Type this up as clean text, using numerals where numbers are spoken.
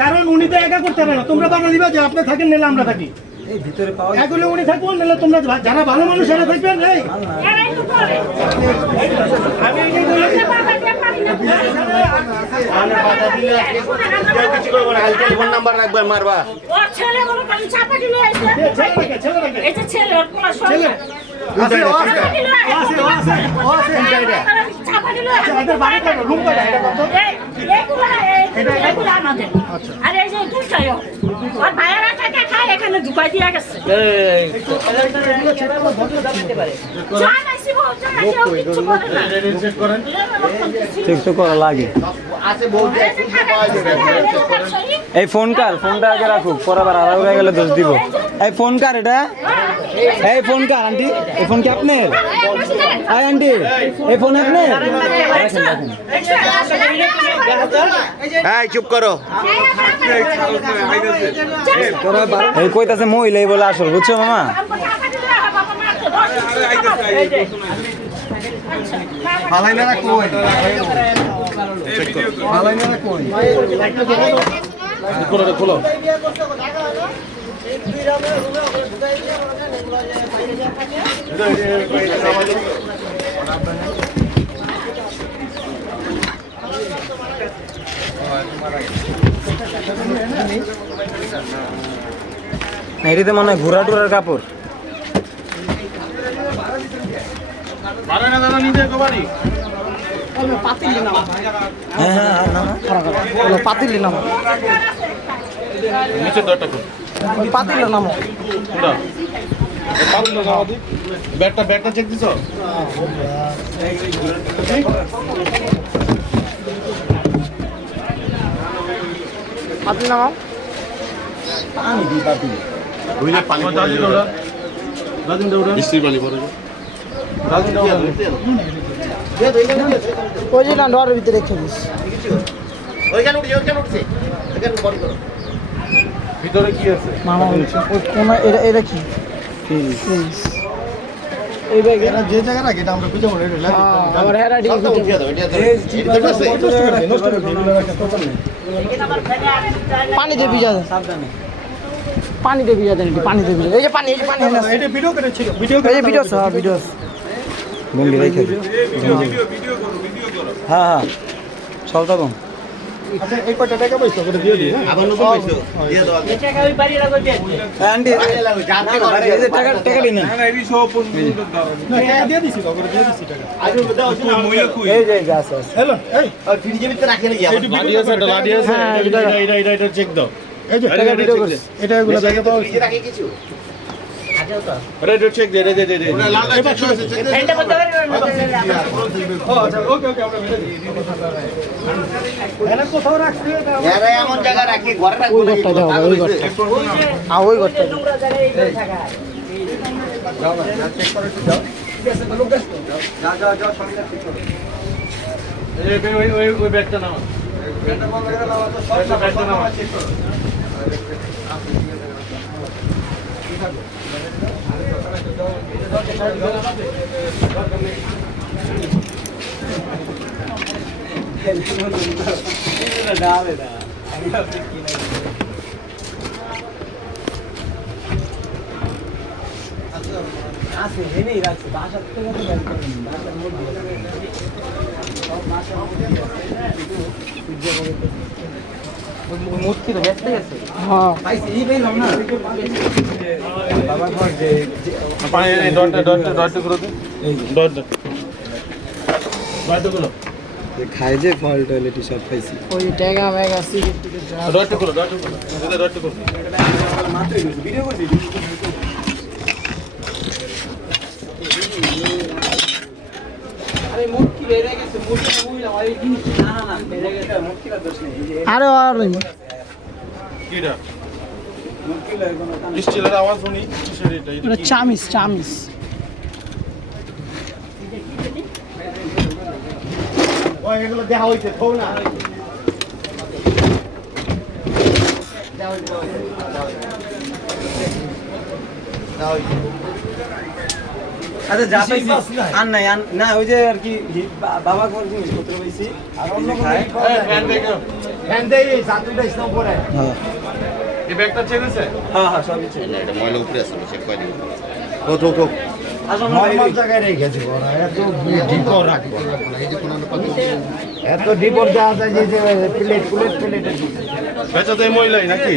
কারণ উনি তো একা করতে পারে না, তোমরা বাধা দিবা যে আপনি থাকেন নিলে আমরা থাকি এগুলো উনি থাকবো নিলে তোমরা যারা ভালো মানুষ এরা থাকবেন। টেলিফোন নাম্বার রাখবেন মারবা এখানে ঢুকাই দিয়া গেছে ঠিক তো করা লাগে। এই ফোনটা আগে রাখুক, পরে আবার আড়াই হয়ে গেলে দোষ দিব। এই ফোন কার এটা? এই ফোন কার আন্টি? এই ফোন কি আপনার? এই আন্টি এই ফোন আপনার? এই চুপ করো। এই কইতাছে মহিলাই বলে আসল, বুঝছো মামা? খোলো এটিতে মনে হয় ঘোরা টুরার কাপড়। পাতিলি নাম পাতিল নাম ব্যাগটা চেক দিছো? পাতিল নাম ওই যে না ডরের ভিতরে রেখে দিস। ভিতরে কি আছে? মামা কোন এটা কি এই ব্যাগ এরা যে জায়গা রাখে এটা আমরা বুঝে মনে লাগে আবার এরা ডি পানি দিয়ে ভিজা দেন, সাবধানে পানি দিয়ে ভিজা দেন, পানি দিয়ে ভিজা। এই যে পানি এটা ভিডিও করেছিল, ভিডিও এই ভিডিও সব ভিডিও বন্ধু রেখে হ্যাঁ চলতা বম। আচ্ছা এই কয়টা টাকা পয়সা করে দিয়ে দিই। আবার নতুন পয়সা দিয়ে দাও। এই টাকা ওই বাড়ি লাগো দেন আন্টি এই যে টাকা দিন না। না টাকা দিয়ে দিছি, করে দিয়ে দিছি টাকা। আরে দাও মইলা কই? এই যে আছে হ্যালো এই আর ফ্রিজের ভিতরে রাখে নাকি? লাডি আছে, লাডি আছে, এটা চেক দাও। এই যে টাকা ভিডিও করছ এটা এগুলো জায়গা পাও। ফ্রিজে রাখে কিছু? আরে এটা চেক দে দে ওটা লাল লাল চেক আছে, চেক দে। ফ্যানটা বন্ধ করে ও আচ্ছা ওকে আমরা মেরে দিই। এরা কোথাও রাখছে এটা এরা এমন জায়গা রাখে ঘরে রাখবো না। ওই ঘরটা ওই ঘরটা নোংরা জায়গায় এই থাকা যাও না চেক করে একটু যাও। যাও সঙ্গে চেক করো। ওই ব্যাগটা নাও। ব্যাগটা বন্ধ করে নাও তো সব ব্যাগটা নাও চেক করো। মূর্তি তো ব্যস্ত গেছে। হ্যাঁ পাইছি এই বের না বাবা ঘর যে পানি এই ডটটা করে দে। এই ডটটা গুলো খায় যে ফল টয়লেট সব খাইছি। ওই টাকা মেগা সিগারেট ডটটা করো এটা ডটটা করো। মাত্রই ভিডিও করছি। আরে মূর্তি বেরে গেছে, মূর্তি মুইলা ওই জিনিস না বেরে গেছে, মূর্তিটা দোষ নেই। এই যে আরে আর কিটা মূর্তি লয় কোনো কাম। স্টিলের আওয়াজ শুনি কিসের এটা? এটা চামিস ওই এগুলো দেখা হইছে থো না। দেখা হইছে দেখা হইছে। আচ্ছা যা পাইছি আর নাই না ওই যে আর কি বাবা কোন জিনিসপত্র পাইছি আর অন্য ফ্যান দেই সাতুটা স্নো পরে হ্যাঁ এই ব্যাগটা চেনেছে? হ্যাঁ হ্যাঁ সবই ছিল এটা ময়লা উপরে আছে চেক করে দিন। তো আসলে নরমাল জায়গায় রেখেছি ওরা এত ডিপর রাখবো এত ডিপর দেওয়া যায় যে প্লেট বেচা দেয় ময়লাই নাকি?